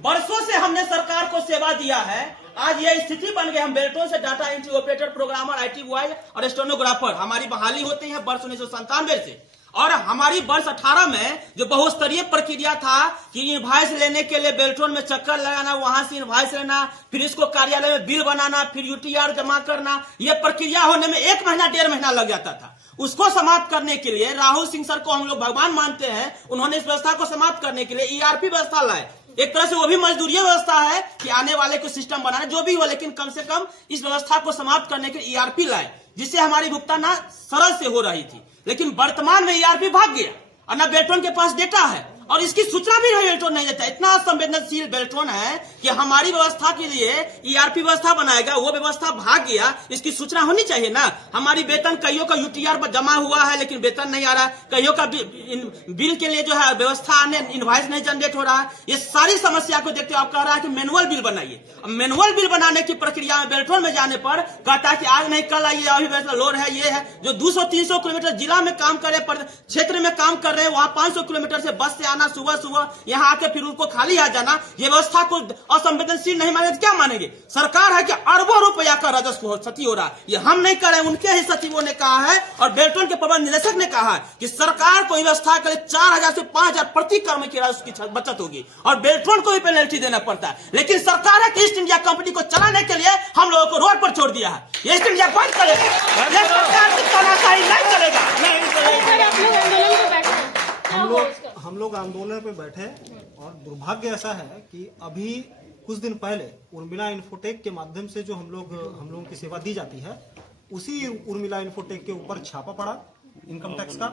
बरसों से हमने सरकार को सेवा दिया है, आज ये स्थिति बन गई। हम बेल्टों से data entry operator, programmer, IT boy और स्टेनोग्राफर हमारी बहाली होती है वर्ष 1997 से। और हमारी वर्ष 18 में जो बहुस्तरीय प्रक्रिया था कि इनवॉइस लेने के लिए बेल्ट्रॉन में चक्कर लगाना, वहां से इनवॉइस लेना, फिर इसको कार्यालय में बिल बनाना, फिर UTR जमा करना, ये प्रक्रिया होने में 1 महीना 1.5 महीना लग जाता था। उसको समाप्त करने के लिए राहुल सिंह सर को हम लोग भगवान मानते हैं, उन्होंने इस व्यवस्था को समाप्त करने के लिए ERP व्यवस्था लाए। एक तरह से वो भी मजदूरी व्यवस्था है कि आने वाले को सिस्टम बनाना जो भी हो, लेकिन कम से कम इस व्यवस्था को समाप्त करने के लिए ERP लाए, जिससे हमारी भुगतान सरल से हो रही थी। लेकिन वर्तमान में ERP भाग गया और न बेल्ट्रॉन के पास डेटा है और इसकी सूचना भी बेल्ट्रॉन नहीं देता। इतना संवेदनशील बेल्ट्रॉन है कि हमारी व्यवस्था के लिए ERP व्यवस्था बनाएगा, वो व्यवस्था भाग गया, इसकी सूचना होनी चाहिए ना। हमारी वेतन कईयों का UTR जमा हुआ है लेकिन वेतन नहीं आ रहा, कईयों का बिल के लिए जो है व्यवस्था आने, इनवॉइस नहीं जनरेट हो रहा है। ये सारी समस्या को देखते हुए आप कह रहा है कि मैनुअल बिल बनाइए। मैनुअल बिल बनाने की प्रक्रिया में बेल्ट्रॉन में जाने पर कहता है कि आज नहीं कल आइए, अभी लोड है, ये है। जो 200-300 किलोमीटर जिला में काम करे, क्षेत्र में काम कर रहे हैं, वहां 500 किलोमीटर से बस से आना, सुबह सुबह यहाँ आके फिर उनको खाली आ जाना, ये व्यवस्था को असंवेदनशील नहीं माने तो क्या मानेंगे। सरकार है कि अरबों रुपया का राजस्व क्षति हो रहा है, ये हम नहीं कर रहे, उनके ही सचिवों ने कहा है और बेल्ट्रॉन के प्रबंध निदेशक ने कहा है कि सरकार को व्यवस्था के लिए 4000 से 5000 प्रति कर्म की राजस्व की बचत होगी और बेल्ट्रॉन को भी पेनल्टी देना पड़ता है। लेकिन सरकार है कि ईस्ट इंडिया कंपनी को चलाने के लिए हम लोगों को रोड पर छोड़ दिया है। ये ईस्ट इंडिया बंद करेगा, ये सरकार की तानाशाही नहीं चलेगा। हम लोग आंदोलन पे बैठे और दुर्भाग्य ऐसा है कि अभी कुछ दिन पहले उर्मिला इन्फोटेक के माध्यम से जो हम लोगों की सेवा दी जाती है, उसी उर्मिला इन्फोटेक के ऊपर छापा पड़ा इनकम टैक्स का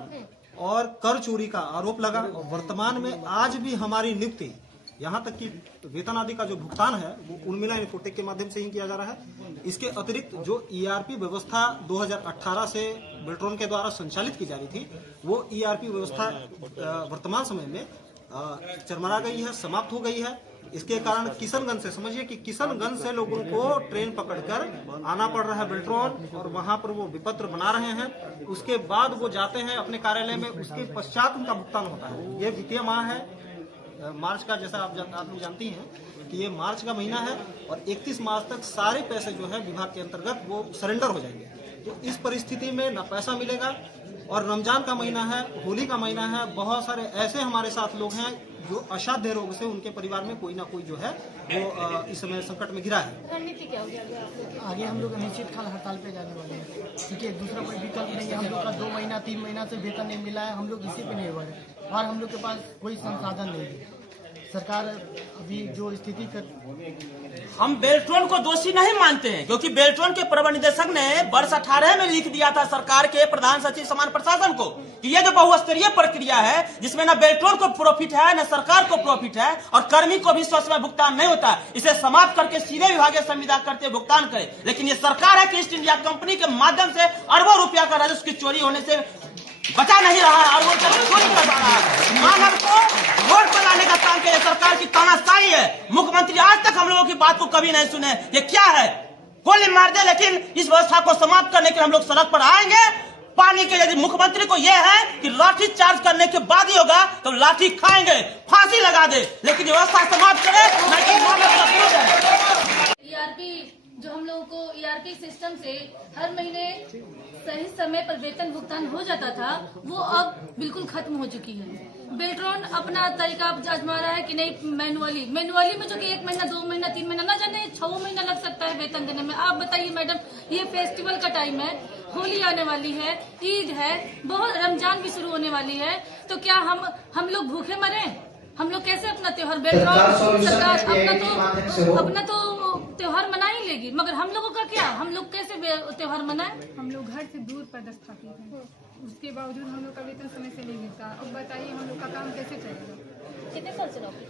और कर चोरी का आरोप लगा। और वर्तमान में आज भी हमारी नियुक्ति, यहाँ तक कि वेतन आदि का जो भुगतान है वो उर्मिला इन्फोटेक के माध्यम से ही किया जा रहा है। इसके अतिरिक्त जो ERP व्यवस्था 2018 से बेल्ट्रॉन के द्वारा संचालित की जा रही थी, वो ERP व्यवस्था वर्तमान समय में चरमरा गई है, समाप्त हो गई है। इसके कारण किशनगंज से, समझिए कि किशनगंज से लोगों को ट्रेन पकड़कर आना पड़ रहा है बेल्ट्रॉन और वहां पर वो विपत्र बना रहे हैं। उसके बाद वो जाते हैं अपने कार्यालय में, उसके पश्चात उनका भुगतान होता है। ये वित्तीय माह है मार्च का, जैसा आप लोग जानती हैं कि ये मार्च का महीना है और 31 मार्च तक सारे पैसे जो है विभाग के अंतर्गत वो सरेंडर हो जाएंगे। तो इस परिस्थिति में न पैसा मिलेगा और रमजान का महीना है, होली का महीना है, बहुत सारे ऐसे हमारे साथ लोग हैं जो असाध्य रोग से उनके परिवार में कोई ना कोई जो है वो इस समय संकट में घिरा है। रणनीति क्या होगी आगे हम लोग अनिश्चित काल हड़ताल पे जाने वाले हैं, क्योंकि दूसरा कोई विकल्प नहीं है। हम लोग का 2 महीना 3 महीना से वेतन नहीं मिला है, हम लोग इसी पे निर्भर है और हम लोग के पास कोई संसाधन नहीं है। सरकार अभी जो स्थिति कर, हम बेल्ट्रॉन को दोषी नहीं मानते हैं, क्योंकि बेल्ट्रॉन के प्रबंध निदेशक ने वर्ष 18 में लिख दिया था सरकार के प्रधान सचिव समान प्रशासन को कि ये जो बहुस्तरीय प्रक्रिया है जिसमें न बेल्ट्रॉन को प्रॉफिट है न सरकार को प्रॉफिट है और कर्मी को भी स्वयं भुगतान नहीं होता, इसे समाप्त करके सीधे विभागीय संविदा करते भुगतान करे। लेकिन ये सरकार है कि ईस्ट इंडिया कंपनी के माध्यम से अरबों रुपया का राजस्व की चोरी होने से बचा नहीं रहा है और वो चोरी कर रहा है। मानव को रोड पर लाने का काम किया सरकार की तानाशाही है। मुख्यमंत्री आज तक हम लोगों की बात को कभी नहीं सुने। ये क्या है, गोली मार दे, लेकिन इस व्यवस्था को समाप्त करने के लिए हम लोग सड़क पर आएंगे। पानी के यदि मुख्यमंत्री को यह है कि लाठी चार्ज करने के बाद ही होगा तो लाठी खाएंगे, फांसी लगा दे, लेकिन व्यवस्था समाप्त करे नहीं। मानव का विरोध है। ERP जो हम लोगों को ERP सिस्टम से हर महीने सही समय पर वेतन भुगतान हो जाता था, वो अब बिल्कुल खत्म हो चुकी है। बेल्ट्रॉन अपना तरीका आजमा रहा है कि नहीं मैनुअली में जो कि 1 महीना 2 महीना 3 महीना न जाने 6 महीना लग सकता है वेतन देने में। आप बताइए मैडम, ये फेस्टिवल का टाइम है, होली आने वाली है, ईद है, बहुत रमजान भी शुरू होने वाली है, तो क्या हम लोग भूखे मरे? हम लोग कैसे अपना त्योहार, बेल्ट्रॉन सरकार अपना तो त्योहार मना ही लेगी, मगर हम लोगों का क्या, हम लोग कैसे त्योहार मनाएं? हम लोग घर से दूर पदस्थापित हैं, उसके बावजूद हम लोग का वेतन समय से नहीं मिलता। अब बताइए हम लोग का काम कैसे चलेगा? कितने साल से नौकरी?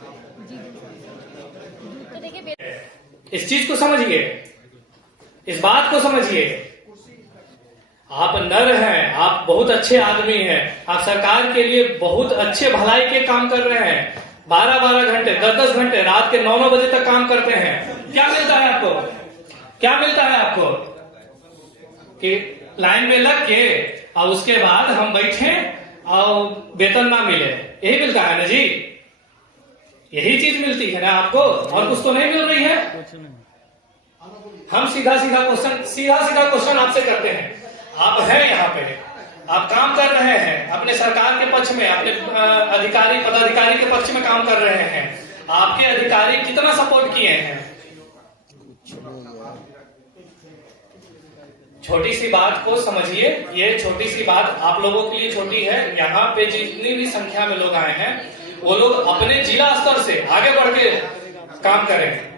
जी 2 साल। तो देखिए, इस चीज को समझिए, इस बात को समझिए। आप नर हैं, आप बहुत अच्छे आदमी हैं, आप सरकार के लिए बहुत अच्छे भलाई के काम कर रहे हैं। 12-12 घंटे 10-10 घंटे रात के 9-9 बजे तक काम करते हैं। क्या मिलता है आपको? क्या मिलता है आपको कि लाइन में लग के और उसके बाद हम बैठे और वेतन ना मिले, यही मिलता है ना जी? यही चीज मिलती है ना आपको, और कुछ तो नहीं मिल रही है। हम सीधा क्वेश्चन आपसे करते हैं। आप हैं यहाँ पे, आप काम कर रहे हैं, अपने सरकार के पक्ष में, अपने अधिकारी पदाधिकारी के पक्ष में काम कर रहे हैं। आपके अधिकारी कितना सपोर्ट किए हैं? छोटी सी बात को समझिए, ये छोटी सी बात आप लोगों के लिए छोटी है। यहाँ पे जितनी भी संख्या में लोग आए हैं, वो लोग अपने जिला स्तर से आगे बढ़ के काम करें।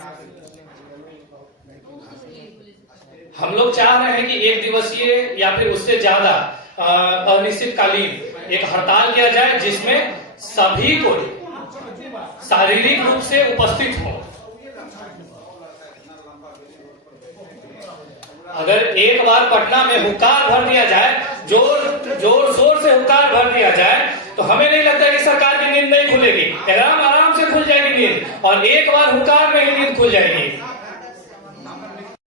हम लोग चाह रहे हैं कि एक दिवसीय या फिर उससे ज्यादा अनिश्चितकालीन एक हड़ताल किया जाए, जिसमें सभी को शारीरिक रूप से उपस्थित हो। अगर एक बार पटना में हुक्कार भर दिया जाए, जोर शोर से हुक्कार भर दिया जाए, तो हमें नहीं लगता कि सरकार की नींद नहीं खुलेगी। आराम से खुल जाएगी नींद, और एक बार हुक्कार में ही नींद खुल जाएगी।